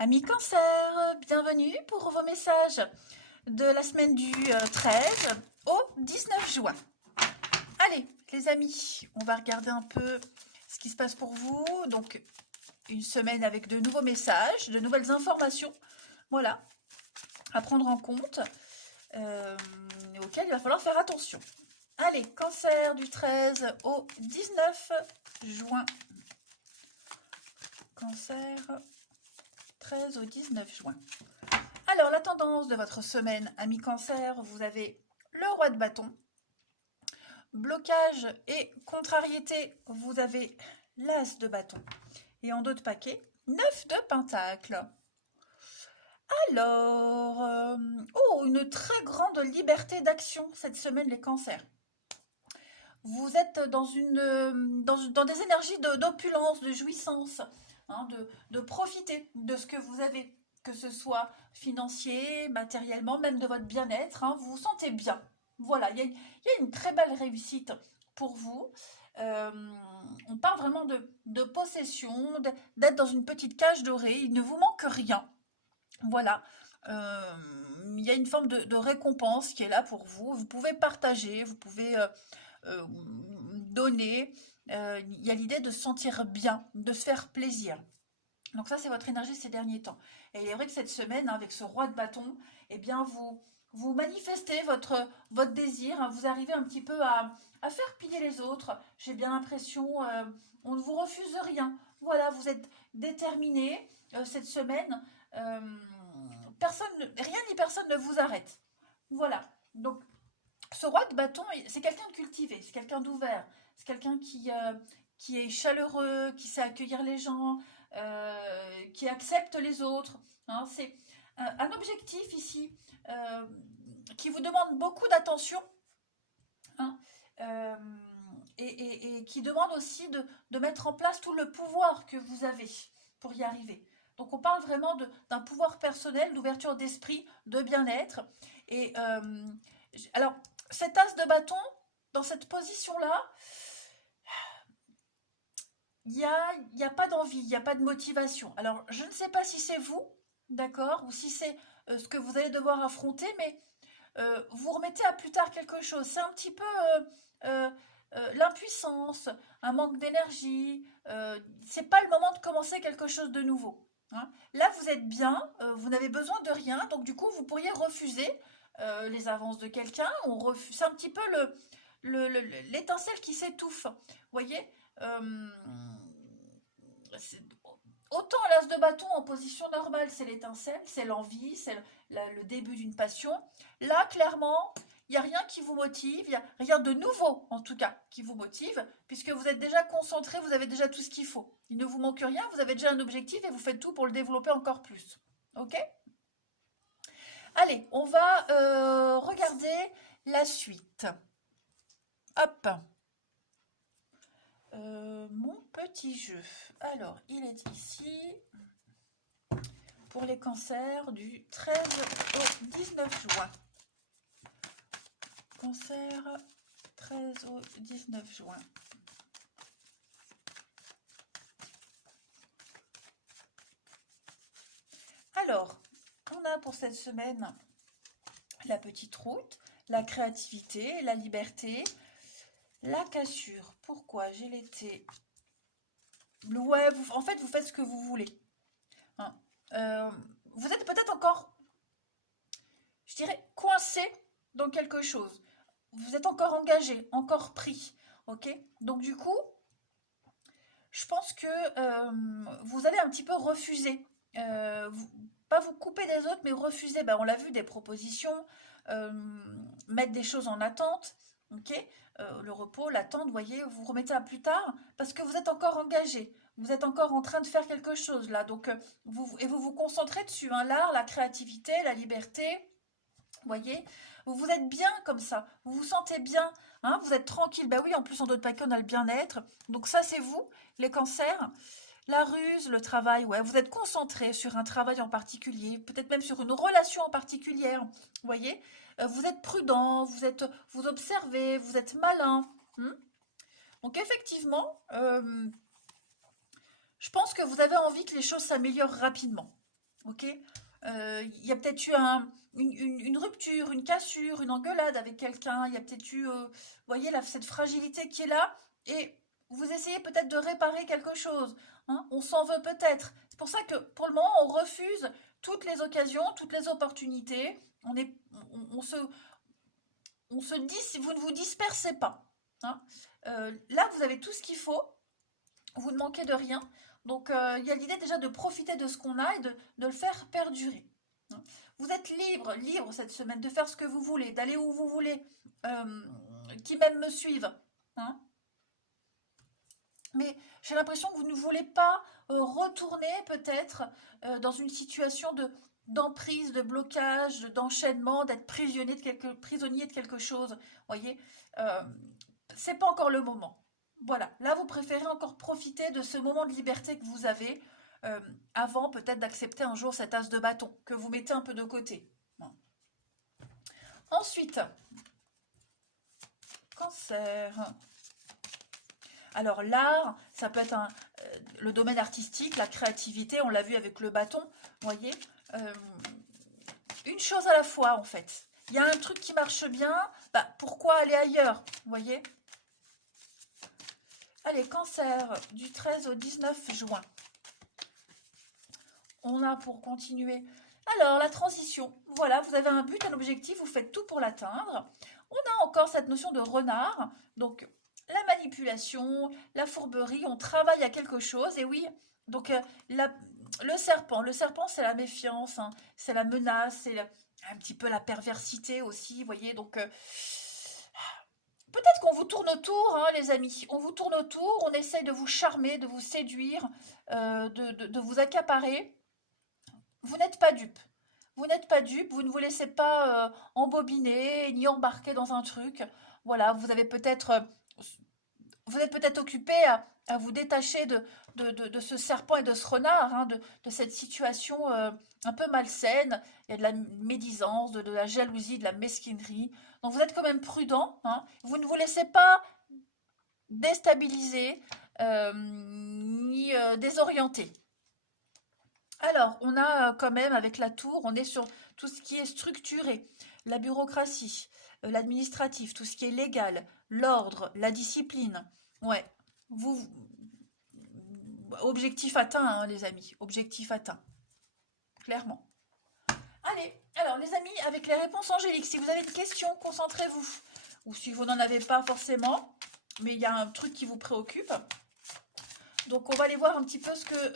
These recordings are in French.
Amis Cancer, bienvenue pour vos messages de la semaine du 13 au 19 juin. Allez, les amis, on va regarder un peu ce qui se passe pour vous. Donc, une semaine avec de nouveaux messages, de nouvelles informations, voilà, à prendre en compte, auxquelles il va falloir faire attention. Allez, Cancer du 13 au 19 juin. Cancer, 13 au 19 juin. Alors, la tendance de votre semaine, amis Cancer, vous avez le roi de bâton. Blocage et contrariété, vous avez l'as de bâton. Et en dos de paquet, 9 de pentacle. Alors, une très grande liberté d'action cette semaine, les cancers. Vous êtes dans des énergies d'opulence, de jouissance, hein, de profiter de ce que vous avez, que ce soit financier, matériellement, même de votre bien-être, hein, vous vous sentez bien. Voilà, il y a une très belle réussite pour vous. Euh, on parle vraiment de possession, d'être dans une petite cage dorée, il ne vous manque rien. Voilà. Euh, il y a une forme de récompense qui est là pour vous. Vous pouvez partager, vous pouvez euh, donner. Il y a l'idée de se sentir bien, de se faire plaisir. Donc ça, c'est votre énergie ces derniers temps. Et il est vrai que cette semaine, hein, avec ce roi de bâton, eh bien, vous manifestez votre désir, hein, vous arrivez un petit peu à faire plier les autres. J'ai bien l'impression, on ne vous refuse rien. Voilà, vous êtes déterminé cette semaine. euh, Rien ni personne ne vous arrête. Voilà. Donc, ce roi de bâton, c'est quelqu'un de cultivé, c'est quelqu'un d'ouvert, c'est quelqu'un qui est chaleureux, qui sait accueillir les gens, qui accepte les autres. Hein. C'est un objectif ici euh, qui vous demande beaucoup d'attention, hein, euh, et qui demande aussi de mettre en place tout le pouvoir que vous avez pour y arriver. Donc on parle vraiment d'un pouvoir personnel, d'ouverture d'esprit, de bien-être. Et alors, cet as de bâton, dans cette position-là, il n'y a pas d'envie, il n'y a pas de motivation. Alors, je ne sais pas si c'est vous, d'accord, ou si c'est ce que vous allez devoir affronter, mais vous remettez à plus tard quelque chose. C'est un petit peu euh, l'impuissance, un manque d'énergie. C'est pas le moment de commencer quelque chose de nouveau. Hein. Là, vous êtes bien, vous n'avez besoin de rien, donc du coup, vous pourriez refuser les avances de quelqu'un. C'est un petit peu l'étincelle qui s'étouffe. Vous voyez. Euh, Autant l'as de bâton en position normale, c'est l'étincelle, c'est l'envie, c'est le début d'une passion. Là, clairement, il n'y a rien qui vous motive, il n'y a rien de nouveau, en tout cas, qui vous motive, puisque vous êtes déjà concentré, vous avez déjà tout ce qu'il faut. Il ne vous manque rien, vous avez déjà un objectif et vous faites tout pour le développer encore plus. Ok? Allez, on va regarder la suite. Hop. Mon petit jeu. Alors, il est ici pour les cancers du 13 au 19 juin. Cancer 13 au 19 juin. Alors, on a pour cette semaine la petite route, la créativité, la liberté, la cassure. Pourquoi j'ai l'été? Ouais, en fait, vous faites ce que vous voulez. Hein. Vous êtes peut-être encore, je dirais, coincé dans quelque chose. Vous êtes encore engagé, encore pris. Ok? Donc du coup, je pense que vous allez un petit peu refuser. Pas vous couper des autres, mais refuser, on l'a vu, des propositions, euh, mettre des choses en attente. Ok. Le repos, l'attente, vous voyez, vous remettez à plus tard parce que vous êtes encore engagé. Vous êtes encore en train de faire quelque chose là. Donc, vous vous concentrez dessus. Hein, l'art, la créativité, la liberté. Vous voyez, vous êtes bien comme ça, vous vous sentez bien, hein, vous êtes tranquille. Ben oui, en plus en d'autres paquets, on a le bien-être. Donc ça, c'est vous, les cancers. La ruse, le travail, ouais, vous êtes concentré sur un travail en particulier, peut-être même sur une relation en particulière. Vous voyez, vous êtes prudent, vous observez, vous êtes malin. Donc effectivement, je pense que vous avez envie que les choses s'améliorent rapidement. ok? Il y a peut-être eu une rupture, une cassure, une engueulade avec quelqu'un. Il y a peut-être eu, vous voyez, là, cette fragilité qui est là. Et vous essayez peut-être de réparer quelque chose. Hein, on s'en veut peut-être. C'est pour ça que pour le moment, on refuse toutes les occasions, toutes les opportunités. On se dit si vous ne vous dispersez pas. Hein. Là, vous avez tout ce qu'il faut. Vous ne manquez de rien. Donc, il y a l'idée déjà de profiter de ce qu'on a et de le faire perdurer. Hein. Vous êtes libre cette semaine de faire ce que vous voulez, d'aller où vous voulez, qui même me suivent. Hein. Mais j'ai l'impression que vous ne voulez pas retourner peut-être dans une situation d'emprise, de blocage, d'enchaînement, d'être prisonnier de quelque chose. Voyez, c'est pas encore le moment. Voilà, là vous préférez encore profiter de ce moment de liberté que vous avez avant peut-être d'accepter un jour cet as de bâton que vous mettez un peu de côté. Bon. Ensuite, cancer. Alors l'art, ça peut être le domaine artistique, la créativité, on l'a vu avec le bâton, vous voyez. Une chose à la fois en fait. Il y a un truc qui marche bien, bah, pourquoi aller ailleurs, vous voyez. Allez, cancer, du 13 au 19 juin. On a pour continuer. Alors, la transition. Voilà, vous avez un but, un objectif, vous faites tout pour l'atteindre. On a encore cette notion de renard. Donc, la manipulation, la fourberie, on travaille à quelque chose. Et oui, donc le serpent c'est la méfiance, hein, c'est la menace, c'est un petit peu la perversité aussi, vous voyez. Donc, peut-être qu'on vous tourne autour, hein, les amis. On vous tourne autour, on essaye de vous charmer, de vous séduire, de vous accaparer. Vous n'êtes pas dupe. Vous n'êtes pas dupe, vous ne vous laissez pas embobiner, ni embarquer dans un truc. Voilà, vous êtes peut-être occupé à vous détacher de ce serpent et de ce renard, hein, de cette situation un peu malsaine. Il y a de la médisance, de la jalousie, de la mesquinerie. Donc vous êtes quand même prudent. Hein. Vous ne vous laissez pas déstabiliser ni désorienter. Alors, on a quand même, avec la tour, on est sur tout ce qui est structuré, la bureaucratie, l'administratif, tout ce qui est légal, l'ordre, la discipline. Ouais, vous, objectif atteint, hein, les amis, objectif atteint, clairement. Allez, alors les amis, avec les réponses angéliques, si vous avez une question, concentrez-vous. Ou si vous n'en avez pas forcément, mais il y a un truc qui vous préoccupe. Donc, on va aller voir un petit peu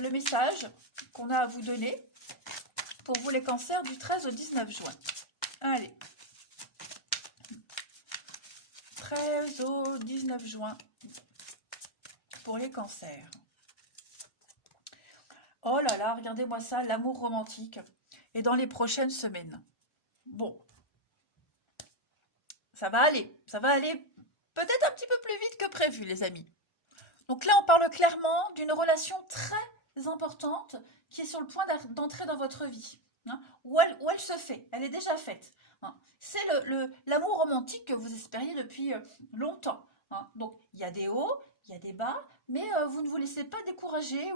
le message qu'on a à vous donner pour vous les cancers du 13 au 19 juin. Allez. 13 au 19 juin pour les cancers. Oh là là, regardez-moi ça, l'amour romantique est dans les prochaines semaines. Bon. Ça va aller peut-être un petit peu plus vite que prévu, les amis. Donc là, on parle clairement d'une relation très importante qui est sur le point d'entrer dans votre vie. Hein, où elle se fait, elle est déjà faite. Hein. C'est l'amour romantique que vous espériez depuis longtemps. Hein. Donc, il y a des hauts, il y a des bas, mais vous ne vous laissez pas décourager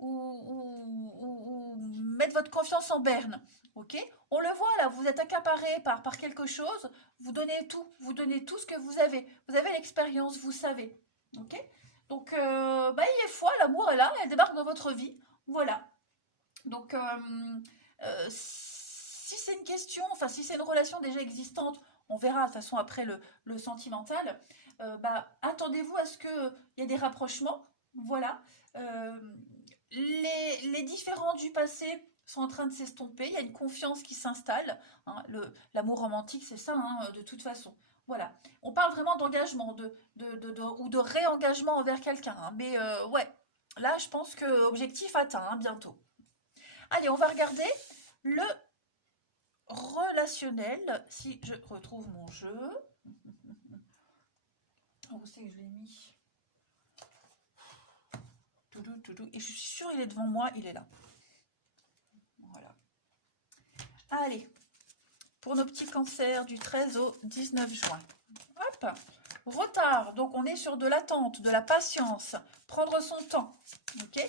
ou mettre votre confiance en berne. Okay, on le voit là, vous êtes accaparé par quelque chose, vous donnez tout ce que vous avez. Vous avez l'expérience, vous savez. Ok. Donc, il est foi, l'amour est là, elle débarque dans votre vie. Voilà. Donc, si c'est une question, enfin, si c'est une relation déjà existante, on verra de toute façon après le sentimental, attendez-vous à ce qu'il y ait des rapprochements. Voilà. Les différends du passé sont en train de s'estomper, il y a une confiance qui s'installe. Hein, l'amour romantique, c'est ça, hein, de toute façon. Voilà. On parle vraiment d'engagement ou de réengagement envers quelqu'un. Hein. Mais ouais, là, je pense que objectif atteint, hein, bientôt. Allez, on va regarder le relationnel. Si je retrouve mon jeu. Où c'est que je l'ai mis? Et je suis sûre il est devant moi, il est là. Voilà. Allez, pour nos petits cancers du 13 au 19 juin. Hop, retard, donc on est sur de l'attente, de la patience, prendre son temps, ok.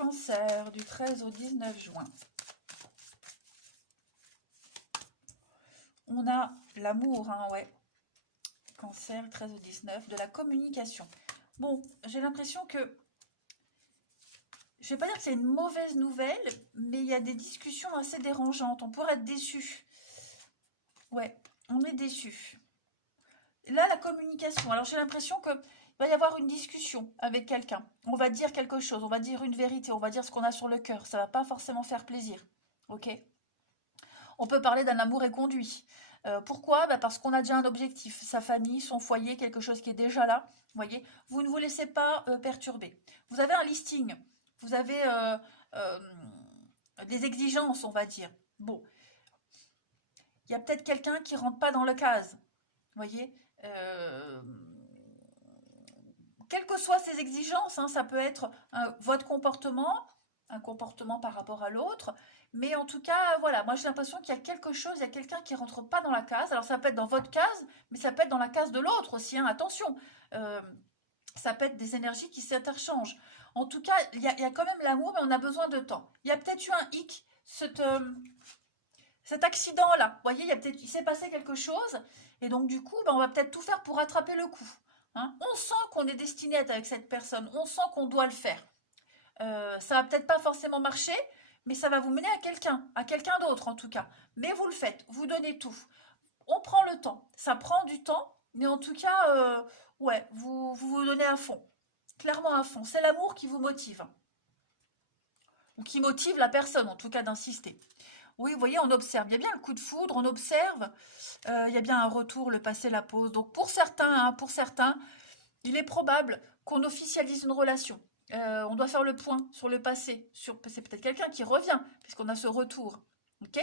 Cancer, du 13 au 19 juin. On a l'amour, hein, ouais. Cancer, 13 au 19, de la communication. Bon, j'ai l'impression que, je vais pas dire que c'est une mauvaise nouvelle, mais il y a des discussions assez dérangeantes. On pourrait être déçu. Ouais, on est déçu. Là, la communication. Alors, j'ai l'impression que il va y avoir une discussion avec quelqu'un. On va dire quelque chose, on va dire une vérité, on va dire ce qu'on a sur le cœur. Ça va pas forcément faire plaisir. Ok? On peut parler d'un amour éconduit. Pourquoi? Bah, parce qu'on a déjà un objectif, sa famille, son foyer, quelque chose qui est déjà là. Vous voyez, vous ne vous laissez pas perturber. Vous avez un listing, vous avez euh, des exigences, on va dire. Bon, il y a peut-être quelqu'un qui rentre pas dans le case. Vous voyez, quelles que soient ces exigences, hein, ça peut être votre comportement, un comportement par rapport à l'autre, mais en tout cas, voilà, moi j'ai l'impression qu'il y a quelque chose, il y a quelqu'un qui rentre pas dans la case. Alors ça peut être dans votre case, mais ça peut être dans la case de l'autre aussi, hein, attention. Euh, Ça peut être des énergies qui s'interchangent. En tout cas, il y a quand même l'amour, mais on a besoin de temps. Il y a peut-être eu un hic, cet accident-là. Vous voyez, il s'est passé quelque chose, et donc du coup, ben, on va peut-être tout faire pour rattraper le coup. Hein. On sent qu'on est destiné à être avec cette personne, on sent qu'on doit le faire. Ça va peut-être pas forcément marcher, mais ça va vous mener à quelqu'un d'autre en tout cas. Mais vous le faites, vous donnez tout. On prend le temps, ça prend du temps, mais en tout cas, ouais, vous donnez à fond, clairement à fond. C'est l'amour qui vous motive, ou qui motive la personne en tout cas d'insister. Oui, vous voyez, on observe. Il y a bien le coup de foudre, on observe. Il y a bien un retour, le passé, la pause. Donc pour certains, il est probable qu'on officialise une relation. On doit faire le point sur le passé. C'est peut-être quelqu'un qui revient, puisqu'on a ce retour. Ok?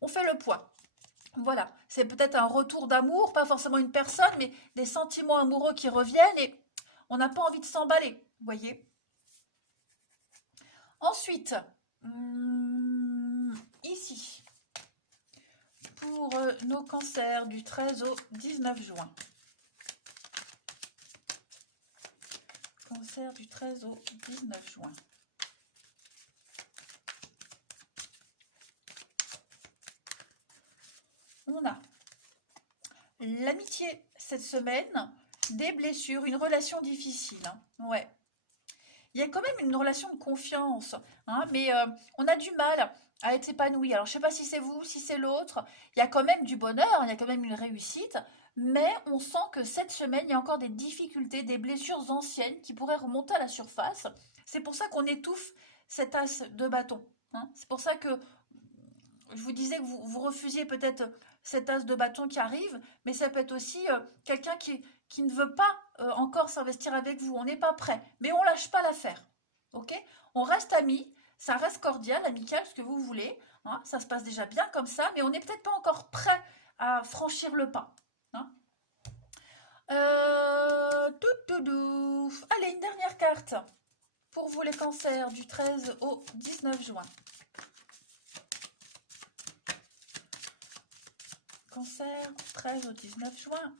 On fait le point. Voilà. C'est peut-être un retour d'amour, pas forcément une personne, mais des sentiments amoureux qui reviennent et on n'a pas envie de s'emballer. Vous voyez? Ensuite, ici, pour nos cancers du 13 au 19 juin. Cancer du 13 au 19 juin. On a l'amitié cette semaine, des blessures, une relation difficile. Hein. Ouais. Il y a quand même une relation de confiance, hein, mais on a du mal à être épanoui. Alors, je ne sais pas si c'est vous, si c'est l'autre. Il y a quand même du bonheur, il y a quand même une réussite, mais on sent que cette semaine, il y a encore des difficultés, des blessures anciennes qui pourraient remonter à la surface. C'est pour ça qu'on étouffe cet as de bâton. Hein. C'est pour ça que je vous disais que vous refusiez peut-être cet as de bâton qui arrive, mais ça peut être aussi quelqu'un qui ne veut pas encore s'investir avec vous. On n'est pas prêt, mais on lâche pas l'affaire. Ok? On reste amis, ça reste cordial, amical, ce que vous voulez. Hein, ça se passe déjà bien comme ça, mais on n'est peut-être pas encore prêt à franchir le pas. Hein. Allez, une dernière carte pour vous les cancers du 13 au 19 juin. Cancer, 13 au 19 juin,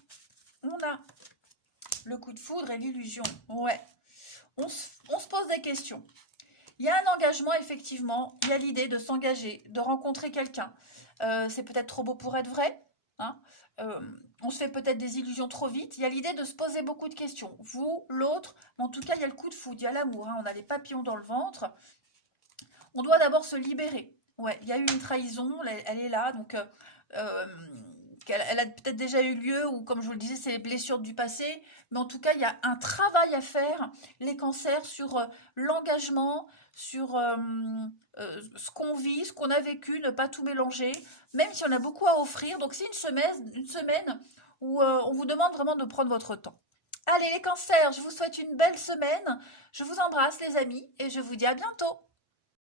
on a le coup de foudre et l'illusion. Ouais, on se pose des questions. Il y a un engagement, effectivement. Il y a l'idée de s'engager, de rencontrer quelqu'un. C'est peut-être trop beau pour être vrai. Hein. On se fait peut-être des illusions trop vite. Il y a l'idée de se poser beaucoup de questions. Vous, l'autre, mais en tout cas, il y a le coup de foudre, il y a l'amour. Hein. On a les papillons dans le ventre. On doit d'abord se libérer. Ouais, il y a eu une trahison, elle est là, donc elle a peut-être déjà eu lieu, ou comme je vous le disais, c'est les blessures du passé, mais en tout cas, il y a un travail à faire, les cancers, sur l'engagement, sur ce qu'on vit, ce qu'on a vécu, ne pas tout mélanger, même si on a beaucoup à offrir. Donc c'est une semaine où on vous demande vraiment de prendre votre temps. Allez les cancers, je vous souhaite une belle semaine, je vous embrasse les amis, et je vous dis à bientôt.